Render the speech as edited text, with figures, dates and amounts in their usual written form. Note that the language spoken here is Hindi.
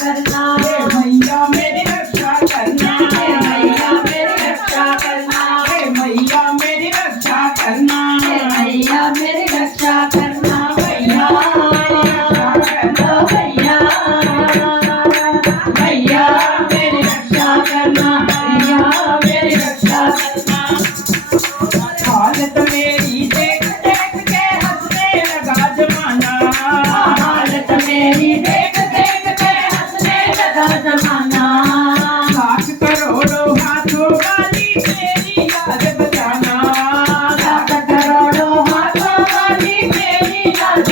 करना, हे मैया मेरी रक्षा करना, हे मैया मेरी रक्षा करना, हे मैया मेरी रक्षा करना, हे मैया मेरी रक्षा करना, मैया भैया भैया मेरी रक्षा करना, भैया मेरी रक्षा करना। हालत मेरी देख देख के हंसने लगा जमाना, हालत मेरी देख देख के हंसने लगा जमाना, लाख करोड़ों हाथों वाली मेरी याद बचाना, लाख करोड़ों हाथों वाली मेरी याद